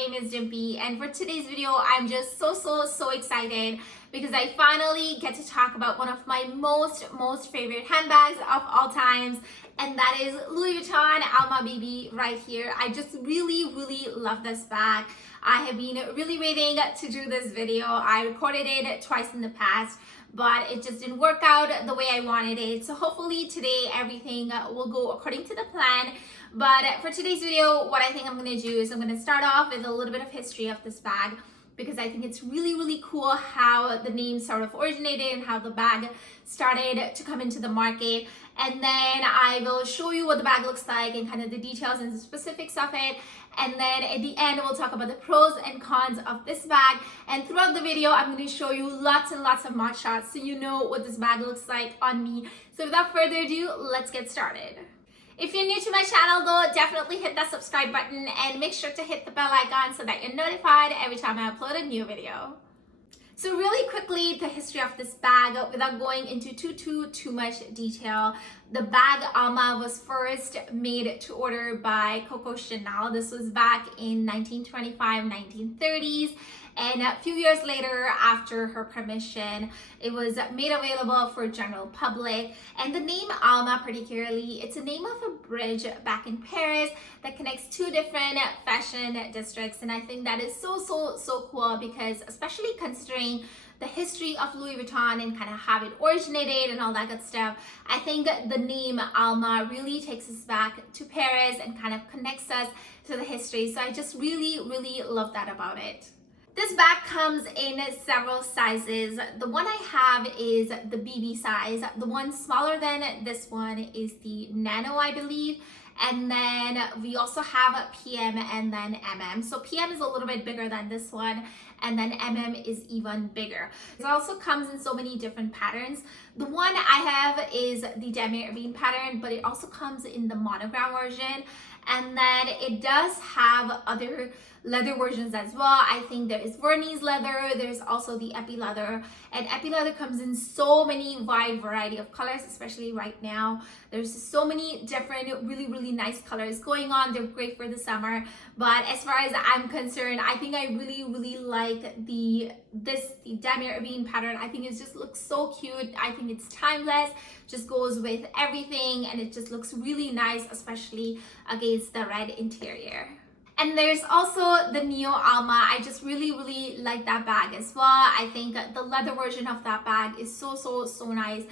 name is Dimpy, and for today's video, I'm just so excited because I finally get to talk about one of my most favorite handbags of all times, and that is Louis Vuitton ALMA BB right here. I just really love this bag. I have been really waiting to do this video. I recorded it twice in the past, but it just didn't work out the way I wanted it. So hopefully today everything will go according to the plan. But for today's video, what I think I'm gonna do is I'm gonna start off with a little bit of history of this bag, because I think it's really cool how the name sort of originated and how the bag started to come into the market. And then I will show you what the bag looks like and kind of the details and the specifics of it. And then at the end, we'll talk about the pros and cons of this bag. And throughout the video, I'm going to show you lots and lots of mod shots so you know what this bag looks like on me. So without further ado, let's get started. If you're new to my channel though, definitely hit that subscribe button and make sure to hit the bell icon so that you're notified every time I upload a new video. So really quickly, the history of this bag without going into too much detail. The bag Alma was first made to order by Coco Chanel. This was back in 1925, 1930s. And a few years later, after her permission, it was made available for general public. And the name Alma particularly, it's a name of a bridge back in Paris that connects two different fashion districts. And I think that is so cool, because especially considering the history of Louis Vuitton and kind of how it originated and all that good stuff, I think the name Alma really takes us back to Paris and kind of connects us to the history. So I just really love that about it. This bag comes in several sizes. The one I have is the BB size. The one smaller than this one is the Nano, I believe. And then we also have a PM and then MM. So PM is a little bit bigger than this one, and then MM is even bigger. It also comes in so many different patterns. The one I have is the Damier Ebene pattern, but it also comes in the monogram version. And then it does have other leather versions as well. I think there is Vernese leather, there's also the epi leather, and epi leather comes in so many wide variety of colors, especially right now. There's so many different really nice colors going on. They're great for the summer, but as far as I'm concerned, I think I really like the Damier Ebene pattern. I think it just looks so cute. I think it's timeless, just goes with everything, and it just looks really nice, especially against the red interior. And there's also the Neo Alma. I just really like that bag as well. I think the leather version of that bag is so nice.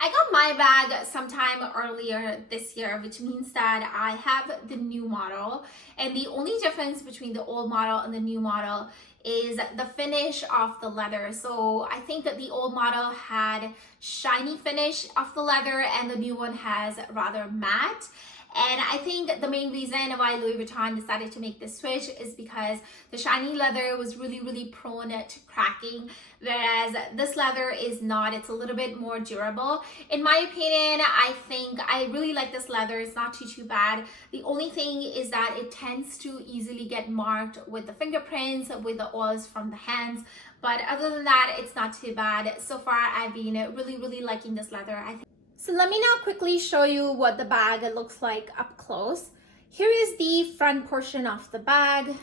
I got my bag sometime earlier this year, which means that I have the new model. And the only difference between the old model and the new model is the finish of the leather. So I think that the old model had shiny finish of the leather and the new one has rather matte. And I think the main reason why Louis Vuitton decided to make this switch is because the shiny leather was really prone to cracking, whereas this leather is not. It's a little bit more durable. In my opinion, I think I really like this leather. It's not too bad. The only thing is that it tends to easily get marked with the fingerprints, with the oils from the hands. But other than that, it's not too bad. So far, I've been really liking this leather. I think. So let me now quickly show you what the bag looks like up close. Here is the front portion of the bag.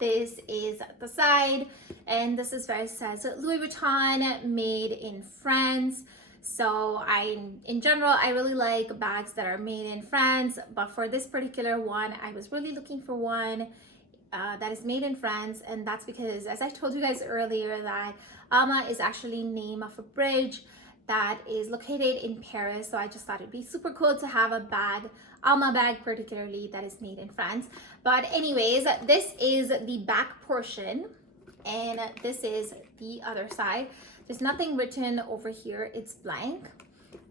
This is the side, and this is where it says Louis Vuitton made in France. So in general, I really like bags that are made in France, but for this particular one, I was really looking for one that is made in France, and that's because, as I told you guys earlier, that Alma is actually name of a bridge that is located in Paris. So I just thought it'd be super cool to have a bag, Alma bag particularly, that is made in France. But anyways, this is the back portion, and this is the other side. There's nothing written over here, it's blank.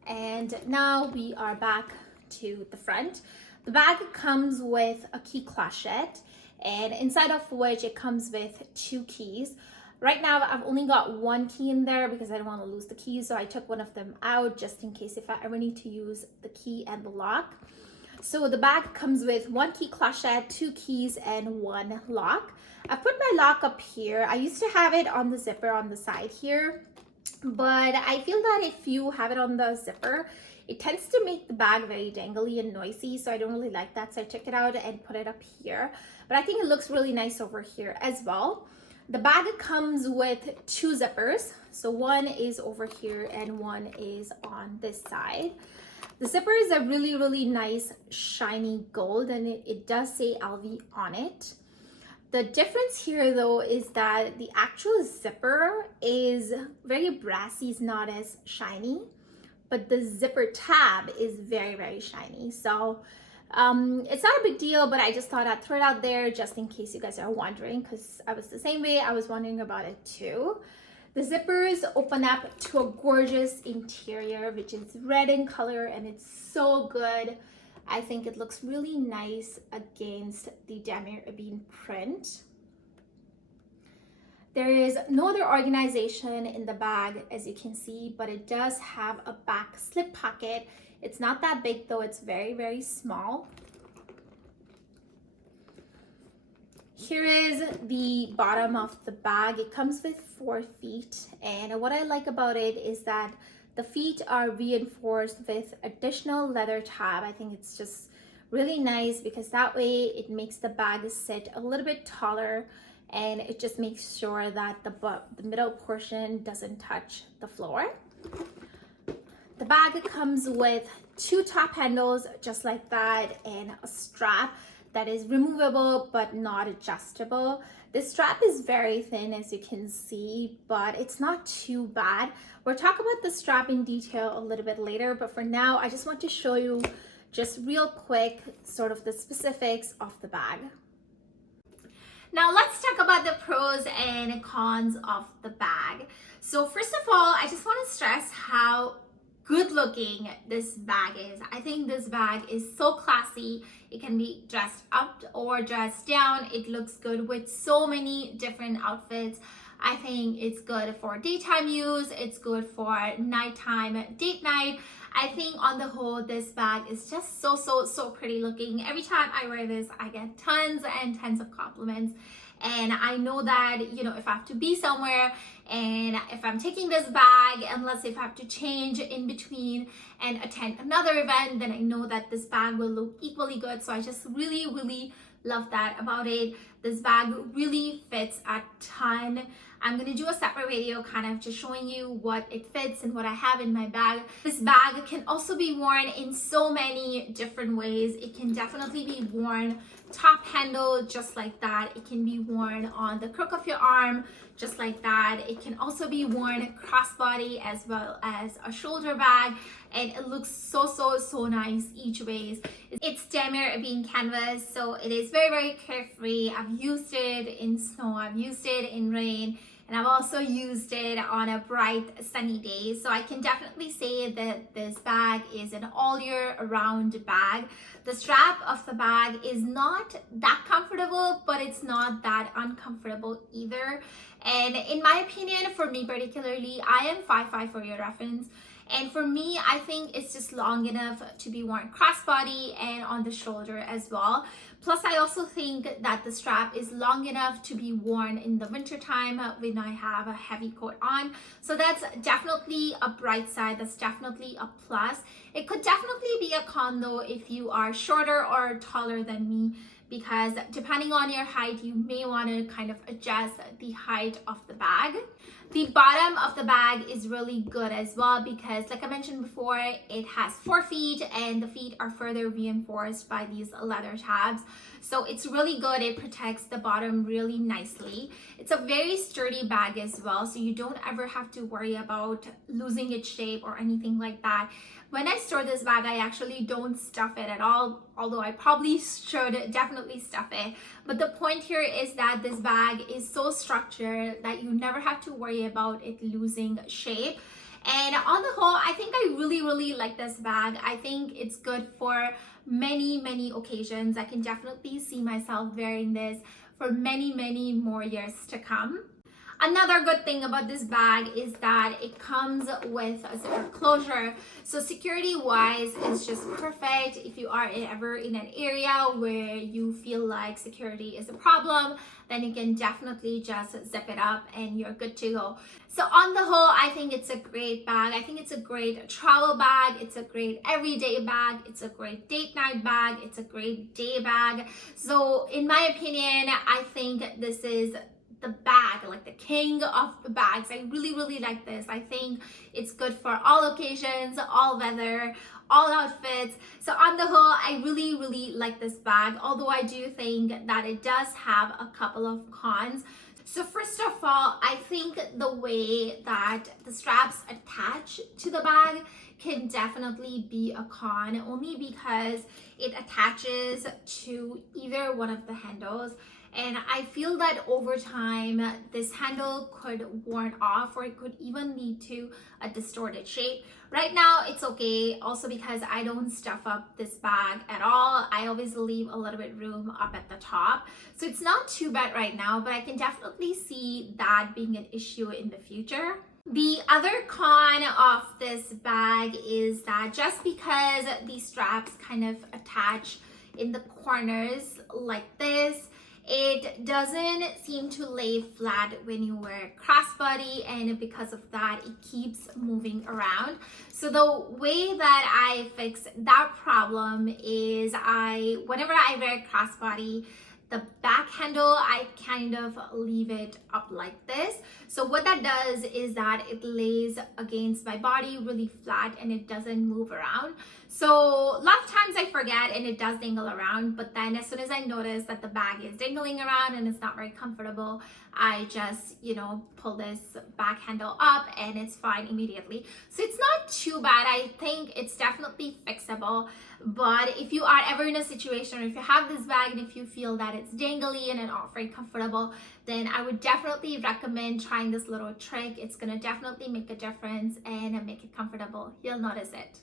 And now we are back to the front. The bag comes with a key clochette, and inside of which it comes with 2 keys. Right now, I've only got 1 key in there because I don't want to lose the keys, so I took one of them out just in case if I ever need to use the key and the lock. So the bag comes with 1 key clochette, 2 keys, and 1 lock. I put my lock up here. I used to have it on the zipper on the side here, but I feel that if you have it on the zipper, it tends to make the bag very dangly and noisy, so I don't really like that. So I took it out and put it up here, but I think it looks really nice over here as well. The bag comes with 2 zippers, so one is over here and one is on this side. The zipper is a really nice shiny gold, and it does say LV on it. The difference here though is that the actual zipper is very brassy, it's not as shiny, but the zipper tab is very shiny. So it's not a big deal, but I just thought I'd throw it out there just in case you guys are wondering, because I was the same way. I was wondering about it too. The zippers open up to a gorgeous interior, which is red in color, and it's so good. I think it looks really nice against the Damier Ebene print. There is no other organization in the bag, as you can see, but it does have a back slip pocket. It's not that big though, it's very small. Here is the bottom of the bag. It comes with 4 feet, and what I like about it is that the feet are reinforced with additional leather tab. I think it's just really nice because that way it makes the bag sit a little bit taller, and it just makes sure that the middle portion doesn't touch the floor. The bag comes with 2 top handles just like that, and a strap that is removable but not adjustable. This strap is very thin, as you can see, but it's not too bad. We'll talk about the strap in detail a little bit later, but for now I just want to show you just real quick sort of the specifics of the bag. Now let's talk about the pros and cons of the bag. So first of all, I just want to stress how good looking this bag is. I think this bag is so classy. It can be dressed up or dressed down. It looks good with so many different outfits. I think it's good for daytime use. It's good for nighttime date night. I think on the whole, this bag is just so pretty looking. Every time I wear this, I get tons and tons of compliments. And I know that, you know, if I have to be somewhere and if I'm taking this bag, unless if I have to change in between and attend another event, then I know that this bag will look equally good. So I just really love that about it. This bag really fits a ton. I'm gonna do a separate video kind of just showing you what it fits and what I have in my bag. This bag can also be worn in so many different ways. It can definitely be worn top handle just like that. It can be worn on the crook of your arm just like that. It can also be worn crossbody as well as a shoulder bag, and it looks so nice each ways. It's Damier Ebene canvas, so it is very carefree. I've used it in snow, I've used it in rain, and I've also used it on a bright sunny day. So I can definitely say that this bag is an all year round bag. The strap of the bag is not that comfortable, but it's not that uncomfortable either. And in my opinion, for me particularly, I am 5'5" for your reference. And for me, I think it's just long enough to be worn crossbody and on the shoulder as well. Plus, I also think that the strap is long enough to be worn in the winter time when I have a heavy coat on. So that's definitely a bright side. That's definitely a plus. It could definitely be a con though if you are shorter or taller than me, because depending on your height, you may want to kind of adjust the height of the bag. The bottom of the bag is really good as well because, like I mentioned before, it has 4 feet and the feet are further reinforced by these leather tabs. So it's really good. It protects the bottom really nicely. It's a very sturdy bag as well, so you don't ever have to worry about losing its shape or anything like that. When I store this bag, I actually don't stuff it at all, although I probably should definitely stuff it. But the point here is that this bag is so structured that you never have to worry about it losing shape. And on the whole, I think I really like this bag. I think it's good for many occasions. I can definitely see myself wearing this for many more years to come. Another good thing about this bag is that it comes with a zipper closure. So security wise, it's just perfect if you are ever in an area where you feel like security is a problem, then you can definitely just zip it up and you're good to go. So on the whole, I think it's a great bag. I think it's a great travel bag. It's a great everyday bag. It's a great date night bag. It's a great day bag. So in my opinion, I think this is the bag, like the king of the bags. I really like this. I think it's good for all occasions, all weather, all outfits. So on the whole, I really like this bag, although I do think that it does have a couple of cons. So first of all, I think the way that the straps attach to the bag can definitely be a con, only because it attaches to either one of the handles. And I feel that over time, this handle could worn off, or it could even lead to a distorted shape. Right now, it's okay, also because I don't stuff up this bag at all. I always leave a little bit room up at the top. So it's not too bad right now, but I can definitely see that being an issue in the future. The other con of this bag is that just because these straps kind of attach in the corners like this, it doesn't seem to lay flat when you wear crossbody, and because of that, it keeps moving around. So the way that I fix that problem is whenever I wear crossbody, the back handle, I kind of leave it up like this. So what that does is that it lays against my body really flat and it doesn't move around. So a lot of times I forget and it does dangle around, but then as soon as I notice that the bag is dangling around and it's not very comfortable, I just, pull this back handle up and it's fine immediately. So it's not too bad. I think it's definitely fixable. But if you are ever in a situation, or if you have this bag and if you feel that it's dangly and not very comfortable, then I would definitely recommend trying this little trick. It's gonna definitely make a difference and make it comfortable. You'll notice it.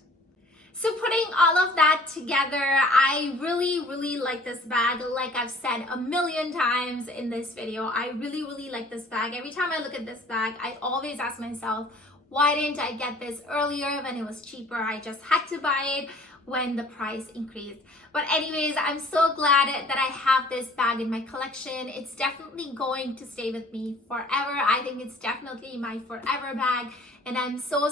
So putting all of that together, I really like this bag. Like I've said a million times in this video, I really like this bag. Every time I look at this bag, I always ask myself, why didn't I get this earlier when it was cheaper? I just had to buy it when the price increased. But anyways, I'm so glad that I have this bag in my collection. It's definitely going to stay with me forever. I think it's definitely my forever bag. And I'm so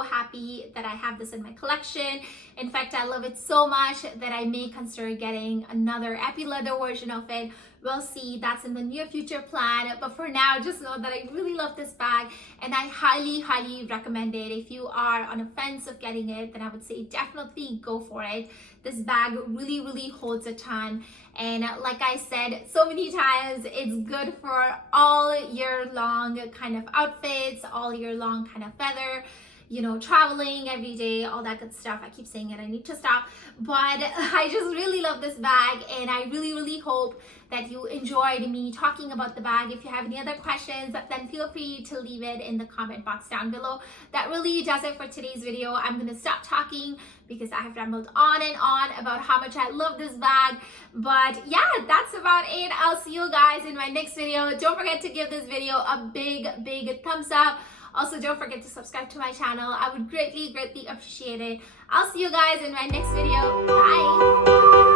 happy that I have this in my collection. In fact, I love it so much that I may consider getting another epi-leather version of it. We'll see, that's in the near future plan. But for now, just know that I really love this bag and I highly recommend it. If you are on a fence of getting it, then I would say definitely go for it. This bag really holds a ton. And like I said so many times, it's good for all year long kind of outfits, all year long kind of weather, traveling every day, all that good stuff. I keep saying it, I need to stop. But I just really love this bag and I really hope that you enjoyed me talking about the bag. If you have any other questions, then feel free to leave it in the comment box down below. That really does it for today's video. I'm gonna stop talking because I have rambled on and on about how much I love this bag. But yeah, that's about it. I'll see you guys in my next video. Don't forget to give this video a big thumbs up. Also, don't forget to subscribe to my channel. I would greatly appreciate it. I'll see you guys in my next video. Bye.